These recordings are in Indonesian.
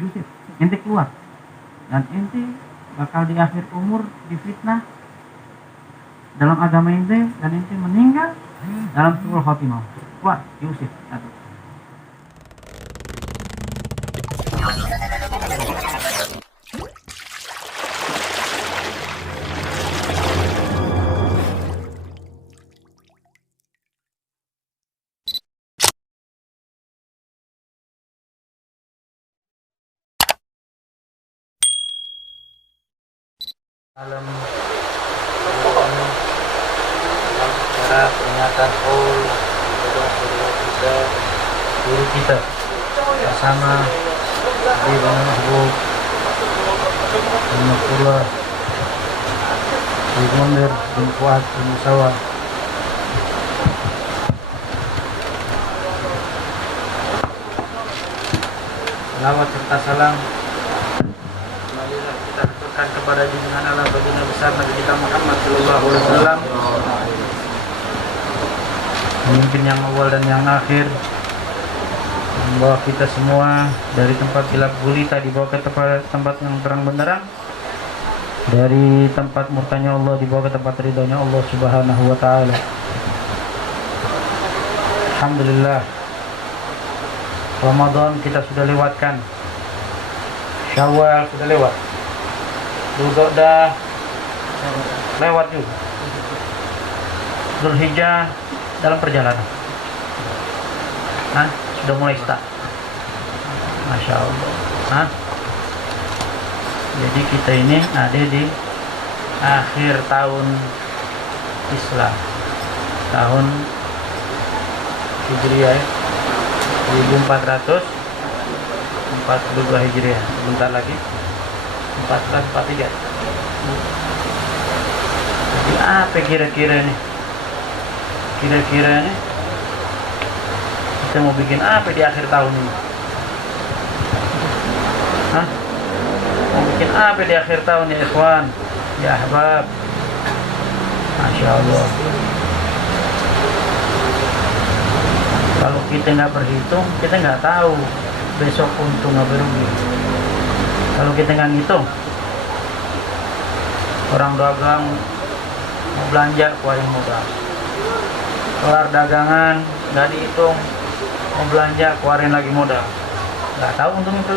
Yusuf, ente keluar dan ente bakal di akhir umur difitnah dalam agama ente dan ente meninggal dalam suul khotimah. Keluar Yusuf. Dalam cara peringatan haul saudara kita, guru kita bersama di Bang Mahbub Alhamdulillah di Munir bin Fuad bin Musawa. Salawat serta salam marilah kita aturkan kepada junjungan Allah baginda besar Nabi kita Muhammad sallallahu alaihi wasallam, pemimpin yang awal dan yang akhir, membawa kita semua dari tempat gelap gulita dibawa ke tempat yang terang benderang, dari tempat murkanya Allah dibawa ke tempat ridhonya Allah subhanahu wa ta'ala. Alhamdulillah, Ramadan kita sudah lewatkan, Syawal sudah lewat, Dzulqa'dah lewat juga, Dzulhijjah dalam perjalanan. Sudah mulai start. Masya Allah. Jadi kita ini ada di akhir tahun Islam, tahun Hijriah 1442 Hijriah. Sebentar lagi 1443. Jadi apa kira-kira nih? Kira-kira nih kita mau bikin apa di akhir tahun ini? Mau bikin apa di akhir tahun ya ikhwan, ya ahbab? Masya Allah. Kalau kita nggak berhitung, kita nggak tahu besok untung apa rugi. Kalau kita nggak ngitung, orang dagang mau belanja keluarin modal, kelar dagangan nggak dihitung, mau belanja keluarin lagi modal, nggak tahu untung itu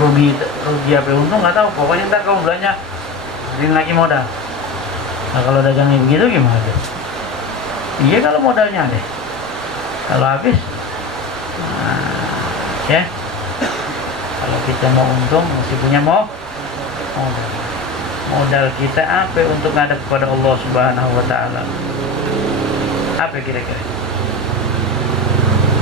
rugi apa untung nggak tahu. Pokoknya ntar kamu belanja keluarin lagi modal. Nah kalau dagangnya begitu gimana? Iya kalau modalnya deh, kalau habis ya kalau kita mau untung mesti punya modal kita apa untuk ngadep kepada Allah subhanahu wa ta'ala. Apa kira-kira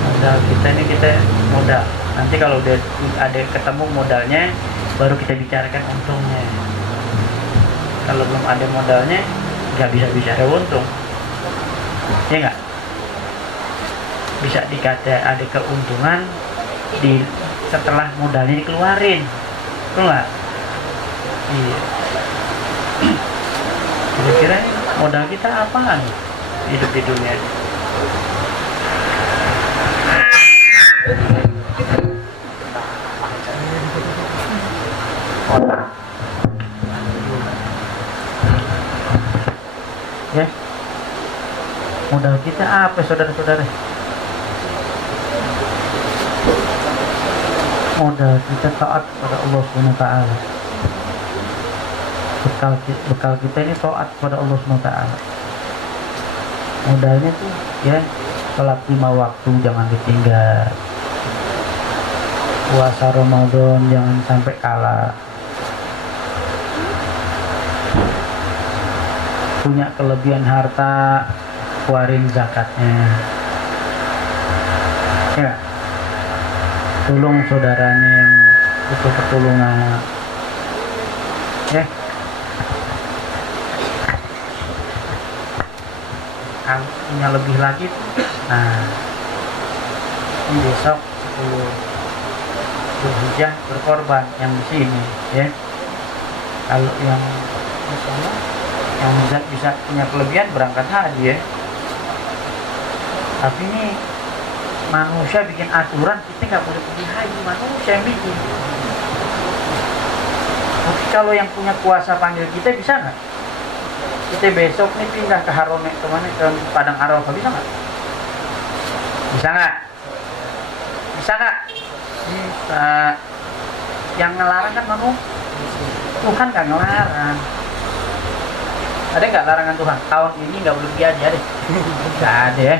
modal kita ini? Kita modal nanti kalau udah ada ketemu modalnya baru kita bicarakan untungnya. Kalau belum ada modalnya nggak bisa bicara untung, ya nggak bisa dikata ada keuntungan setelah modalnya dikeluarin, betul nggak? Iya. Kira-kira modal kita apaan hidup di dunia ini? Ya, modal kita apa saudara-saudara? Modal kita taat kepada Allah Subhanahu wa ta'ala. Bekal kita ini taat kepada Allah Subhanahu wa ta'ala. Modalnya tuh ya salat 5 waktu jangan ditinggal, puasa Ramadan jangan sampai kalah, punya kelebihan harta keluarin zakatnya, ya tolong saudaranya yang butuh pertolongan, ya kalau punya lebih lagi. Nah ini besok 10 Dzulhijjah berkorban yang di sini ya. Kalau yang misalnya yang bisa punya kelebihan berangkat haji ya. Tapi ini manusia bikin aturan, kita nggak boleh pergi haji, manusia yang bikin. Tapi kalau yang punya kuasa panggil kita, bisa nggak? Kita besok nih pindah ke Harone, kemana, ke Padang Arafah, bisa nggak? Bisa nggak? Bisa nggak? Bisa. Yang ngelarang kan manusia, Tuhan nggak ngelarang. Ada nggak larangan Tuhan? Tahun ini nggak boleh pergi aja deh. Nggak ada ya.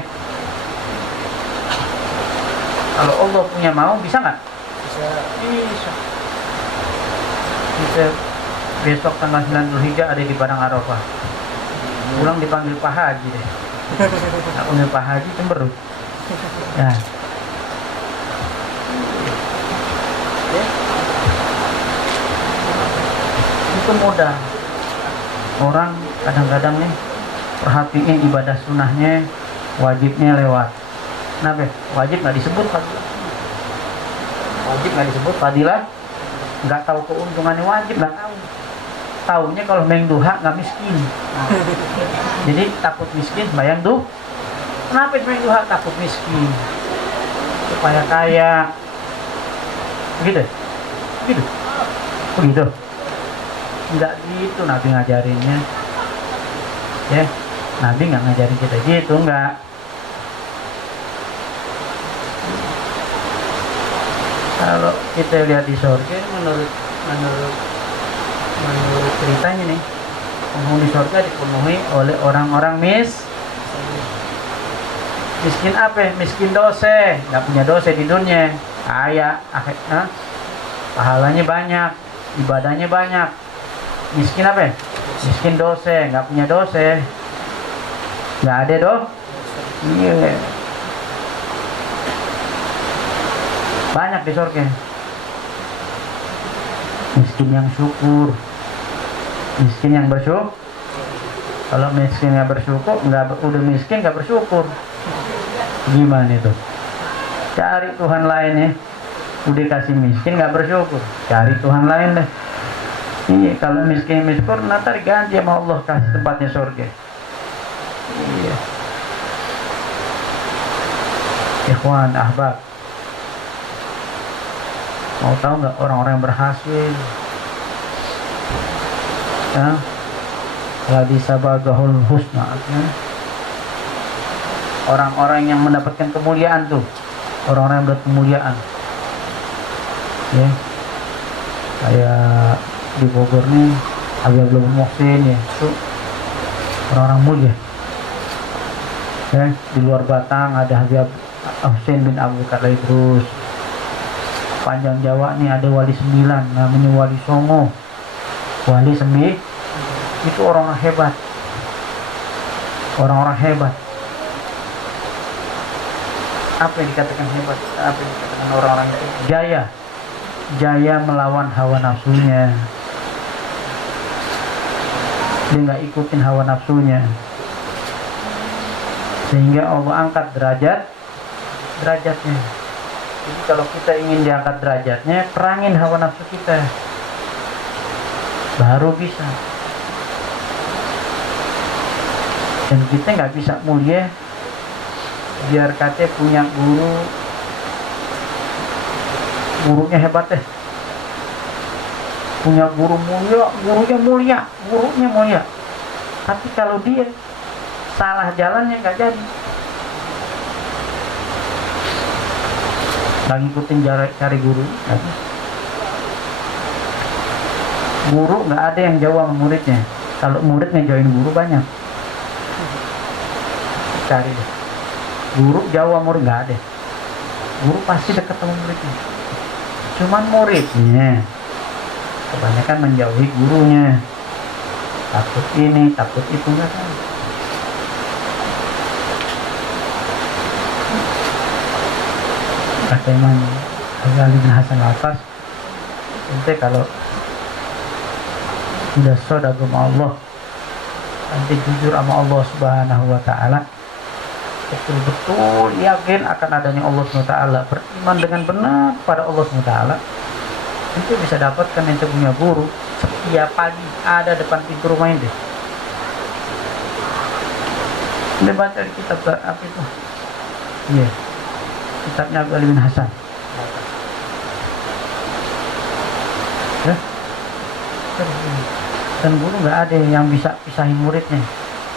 Kalau Allah punya mau, bisa nggak? Bisa. Bisa. Kita besok tanggal 9 Dzulhijjah ada di Padang Arafah. Pulang dipanggil Pak Haji deh. Nggak panggil Pak Haji cemberut. Ya. Itu modal. Orang kadang-kadang nih perhatiin ibadah sunnahnya, wajibnya lewat. Kenapa? Wajib nggak disebut fadilah. Wajib nggak disebut fadilah. Nggak tahu keuntungannya wajib, nggak tahu. Taunya kalau main duha nggak miskin. Jadi takut miskin, bayang duh. Kenapa main duha takut miskin? Supaya kaya. Begitu? Begitu? Begitu? Enggak gitu Nabi ngajarinnya. Ya, Nabi nggak ngajarin kita gitu, enggak. Kalau kita lihat di surga, menurut ceritanya nih, penghuni surga dipenuhi oleh orang-orang miskin apa? Miskin dosa, nggak punya dosa di dunia, kaya, pahalanya banyak, ibadahnya banyak. Miskin apa? Miskin dosa, nggak punya dosa, nggak ada doh. Iya. Banyak di surga. Miskin yang syukur, miskin yang bersyukur. Kalau miskin yang bersyukur, udah miskin nggak bersyukur, gimana itu? Cari Tuhan lain ya. Udah kasih miskin nggak bersyukur, cari Tuhan lain deh. Iya, kalau miskin bersyukur, nanti diganti sama Allah kasih tempatnya surga. Iya. Ikhwan, ahbab, mau tahu nggak orang-orang yang berhasil? Ya, ladi sabagahul husna. Ya. Orang-orang yang mendapatkan kemuliaan tuh, orang-orang yang berkemuliaan. Ya, kayak di Bogor nih, Habib Muhsin ya, itu orang-orang mulia. Ya, di luar Batang ada Habib Husain bin Abu Bakar Idrus. Panjang Jawa nih ada Wali 9 namanya Wali Songo, Wali Sembi. Itu orang hebat, orang-orang hebat. Apa yang dikatakan hebat? Apa yang dikatakan orang-orang itu? Jaya melawan hawa nafsunya. Dia nggak ikutin hawa nafsunya, sehingga Allah angkat derajatnya. Jadi kalau kita ingin diangkat derajatnya, perangin hawa nafsu kita, baru bisa. Dan kita nggak bisa mulia biar katanya punya gurunya hebat deh, punya gurunya mulia. Tapi kalau dia salah jalannya nggak jadi. Lagi ikutin cari guru, guru nggak ada yang jauh sama muridnya. Kalau murid ngejauhin guru banyak. Cari deh. Guru jauh sama murid nggak ada. Guru pasti dekat sama muridnya. Cuman muridnya kebanyakan menjauhi gurunya, takut ini, takut itu, nggak tahu. Kata Imam Ghazali bin Hasan Al-Atas, ente kalau sudah shodaq sama Allah, nanti jujur sama Allah Subhanahu wa Ta'ala, betul-betul yakin akan adanya Allah Subhanahu wa Ta'ala, beriman dengan benar pada Allah Subhanahu wa Ta'ala, itu bisa dapatkan ente punya guru setiap pagi ada depan pintu rumah ente. Ente baca di kitab apa itu? Iya. kitabnya Abu Ali bin Hasan. Ya. Dan guru nggak ada yang bisa pisahin muridnya.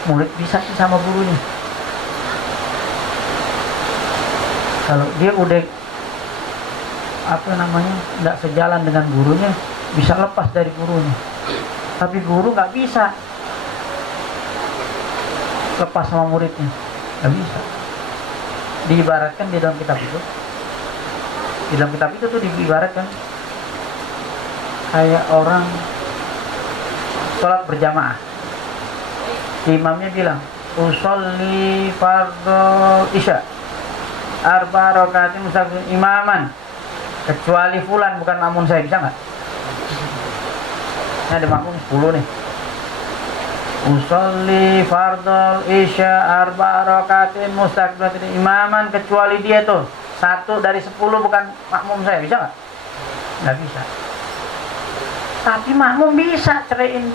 Murid bisa sih sama gurunya. Kalau dia udah nggak sejalan dengan gurunya, bisa lepas dari gurunya. Tapi guru nggak bisa lepas sama muridnya, nggak bisa. Diibaratkan di dalam kitab itu, tuh diibaratkan kayak orang sholat berjamaah. Imamnya bilang, usolli fardhu isya arba rakaatin mustaqbil imaman, kecuali fulan bukan makmum saya, bisa nggak? Ini ada makmum 10 nih. Usolli fardhu isya arba rakaatin mustaqbil imaman, kecuali dia tuh 1 dari 10 bukan makmum saya, bisa nggak? Nggak bisa. Tapi makmum bisa ceraiin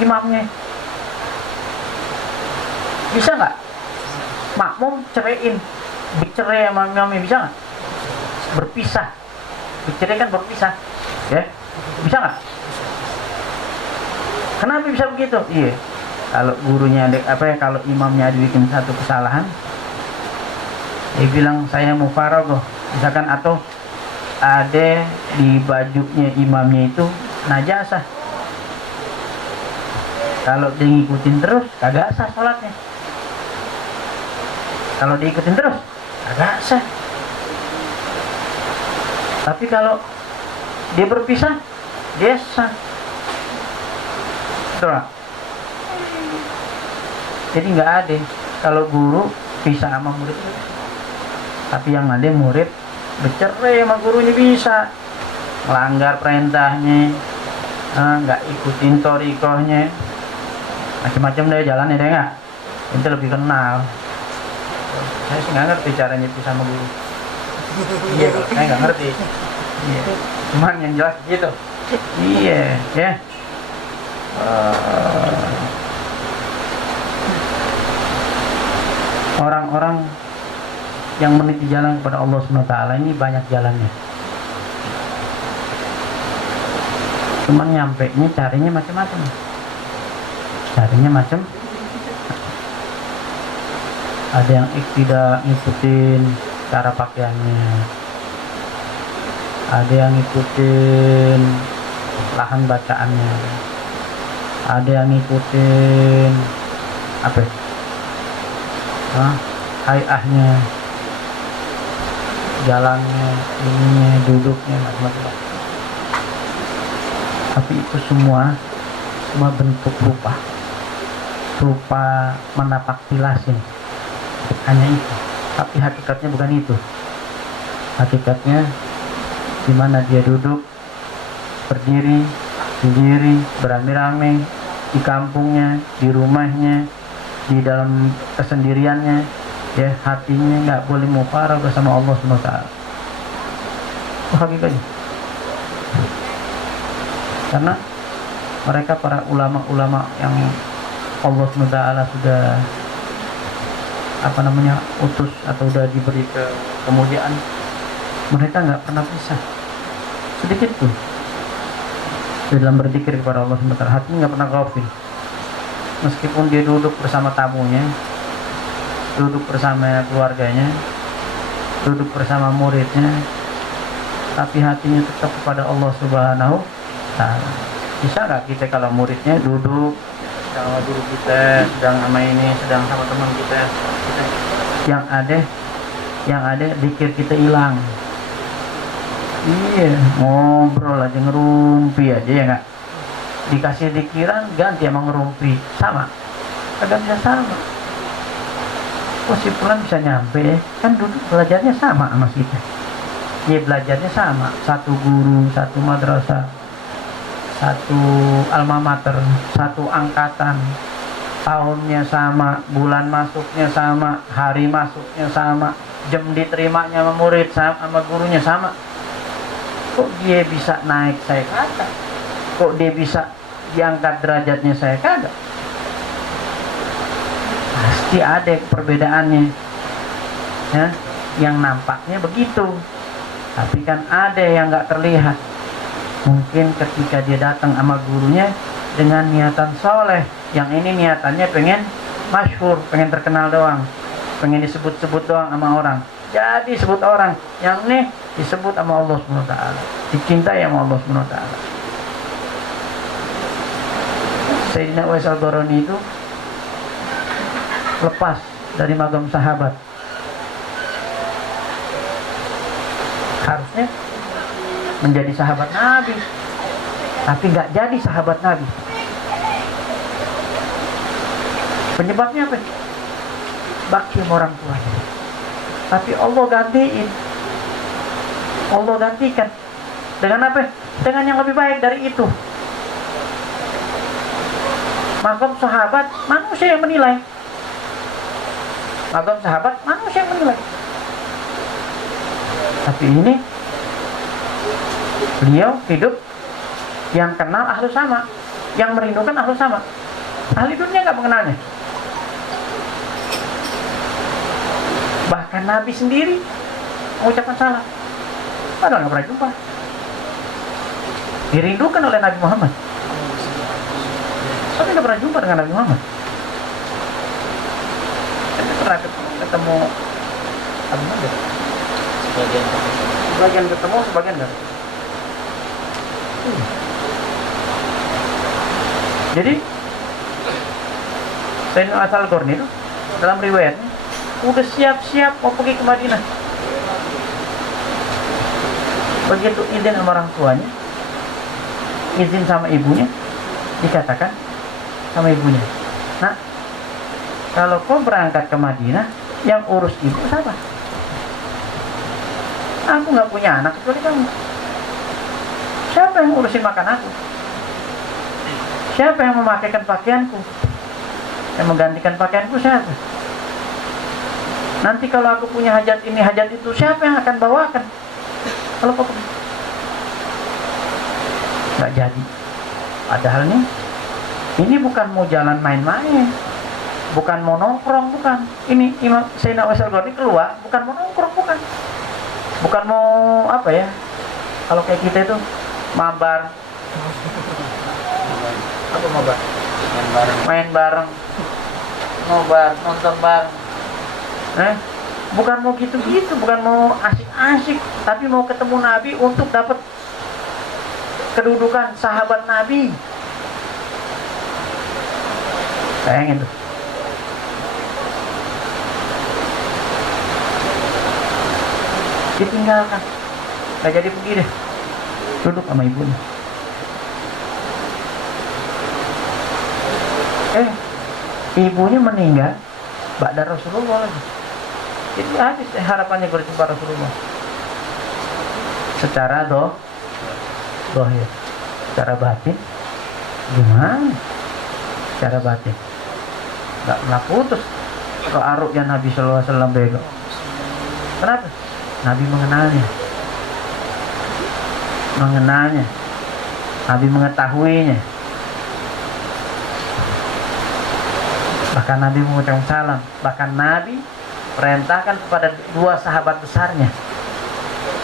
imamnya. Bisa nggak? Makmum ceraiin, bercerai sama imamnya, bisa nggak? Berpisah, bercerai kan berpisah, ya? Bisa nggak? Kenapa bisa begitu? Iya, kalau gurunya kalau imamnya ada bikin satu kesalahan, dia bilang saya mau faragoh, misalkan, atau ada di bajunya imamnya itu najasah. Kalau dia ngikutin terus, kagak sah sholatnya. Kalau diikutin terus, kagak sah. Tapi kalau dia berpisah, dia sah. Betul gak? Jadi nggak ada kalau guru pisah sama murid. Tapi yang ada murid bercerai sama gurunya, bisa melanggar perintahnya, nggak ikutin thoriqohnya, macam-macam deh jalannya deh, nggak? Itu lebih kenal. Saya sih nggak ngerti caranya pisah sama guru. Iya, saya nggak ngerti. Iya, cuman yang jelas gitu. Iya, ya. Orang-orang yang meniti jalan kepada Allah SWT ini banyak jalannya. Cuman nyampe ini carinya macam-macam. Ada yang tidak ngikutin cara pakaiannya, ada yang ngikutin lahan bacaannya, ada yang ngikutin hayahnya, jalannya, ininya, duduknya, macam-macam. Tapi itu semua bentuk rupa menapak tilasnya, hanya itu. Tapi hakikatnya bukan itu. Hakikatnya dimana dia duduk, berdiri, sendiri, beramai-ramai, di kampungnya, di rumahnya, di dalam kesendiriannya, ya, hatinya nggak boleh mufarah bersama Allah SWT. Itu hakikatnya. Karena mereka para ulama-ulama yang Allah SWT sudah utus atau sudah diberi kemuliaan, mereka nggak pernah pisah sedikit pun dalam berzikir kepada Allah SWT. Hatinya nggak pernah ghafil. Meskipun dia duduk bersama tamunya, duduk bersama keluarganya, duduk bersama muridnya, tapi hatinya tetap kepada Allah Subhanahu wa Ta'ala. Bisa nggak kita kalau muridnya duduk sama guru kita, sedang sama ini, sedang sama teman kita, yang ada zikir kita hilang. Iya, ngobrol aja, ngerumpi aja, ya nggak? Dikasih zikiran ganti emang ngerumpi, sama? Agak bisa sama. Oh, si pulang bisa nyampe, kan duduk belajarnya sama sama kita. Dia belajarnya sama, satu guru, satu madrasah, satu alma mater, satu angkatan, tahunnya sama, bulan masuknya sama, hari masuknya sama, jam diterimanya sama murid sama gurunya sama. Kok dia bisa naik, saya kagak? Kok dia bisa diangkat derajatnya, saya kagak? Pasti ada perbedaannya, ya. yang nampaknya begitu, tapi kan ada yang nggak terlihat. Mungkin ketika dia datang sama gurunya dengan niatan soleh, yang ini niatannya pengen masyhur, pengen terkenal doang, pengen disebut-sebut doang sama orang, jadi sebut orang. Yang ini disebut sama Allah SWT, dicintai sama Allah SWT. Sayyidina Uwais Al-Qarni itu lepas dari magam sahabat. Harusnya menjadi sahabat Nabi, tapi nggak jadi sahabat Nabi. Penyebabnya apa? Bakti sama orang tuanya. Tapi Allah gantiin, Allah gantikan dengan apa? Dengan yang lebih baik dari itu. Magam sahabat manusia yang menilai. Magam sahabat manusia yang menilai. Tapi ini beliau hidup yang kenal ahlu sama, yang merindukan ahlu sama. Ahli dunia nggak mengenalnya. Bahkan Nabi sendiri mengucapkan salam, padahal nggak pernah jumpa. Dirindukan oleh Nabi Muhammad, tapi nggak pernah jumpa dengan Nabi Muhammad. Tapi pernah ketemu Nabi Muhammad. Sebagian ketemu, sebagian enggak. Jadi Sayyidina Uwais Al-Qarni itu dalam riwayatnya udah siap-siap mau pergi ke Madinah. Begitu izin sama orang tuanya, izin sama ibunya, dikatakan sama ibunya, "Nak, kalau kau berangkat ke Madinah, yang urus ibu siapa? Aku nggak punya anak kecuali kamu. Siapa yang ngurusin makan aku? Siapa yang memakaikan pakaianku? Yang menggantikan pakaianku siapa? Nanti kalau aku punya hajat ini, hajat itu, siapa yang akan bawakan? Kalau kau pergi." Nggak jadi. Padahal ini bukan mau jalan main-main, bukan mau nongkrong, bukan. Ini Imam Sayyidina Uwais Al-Qarni keluar, bukan mau nongkrong, bukan mau apa ya? Kalau kayak kita itu mabar. Apa mabar? Main bareng. Nobar, nonton bareng. Bukan mau gitu-gitu, bukan mau asik-asik, tapi mau ketemu Nabi untuk dapat kedudukan sahabat Nabi. Bayangin tuh. Ditinggalkan, nggak jadi pergi deh, duduk sama ibunya. Ibunya meninggal ba'da Rasulullah lagi. Jadi habis harapannya berjumpa Rasulullah. Secara dohir, secara batin gimana? Secara batin nggak pernah putus kearuknya Nabi SAW bego. Kenapa? Nabi mengenalnya, Nabi mengetahuinya. Bahkan Nabi mengucapkan salam. Bahkan Nabi perintahkan kepada dua sahabat besarnya,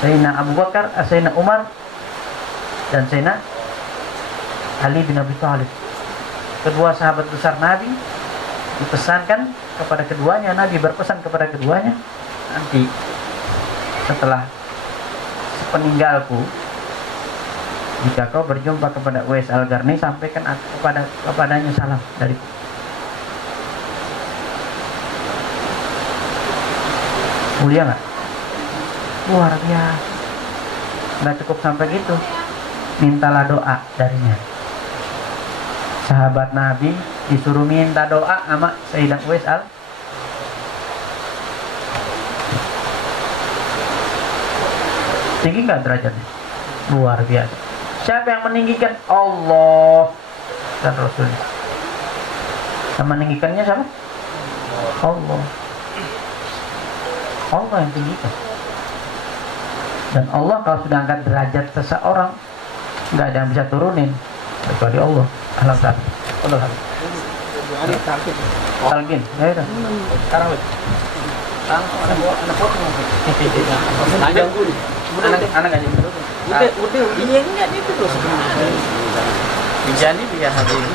Sayyidina Abu Bakar, Sayyidina Umar, dan Sayyidina Ali bin Abi Thalib. Kedua sahabat besar Nabi dipesankan kepada keduanya, Nabi berpesan kepada keduanya, nanti setelah sepeninggalku, jika kau berjumpa kepada Uwais Al-Qarni, sampaikan kepadanya salam dari mulia nggak? Luar biasa. Nggak cukup sampai gitu, mintalah doa darinya. Sahabat Nabi disuruh minta doa sama Sayyidina Uwais Al. Tinggi nggak derajatnya? Luar biasa. Siapa yang meninggikan? Allah dan Rasulnya. Yang meninggikannya siapa? Allah. Allah yang tinggikan. Dan Allah kalau sudah angkat derajat seseorang, nggak ada yang bisa turunin kecuali Allah. Alhamdulillah. Talqin. Ya udah. Sekarang anak potong. Anak aja dulu. Udah, iya enggak itu terus. Bisa nih biar hari ini.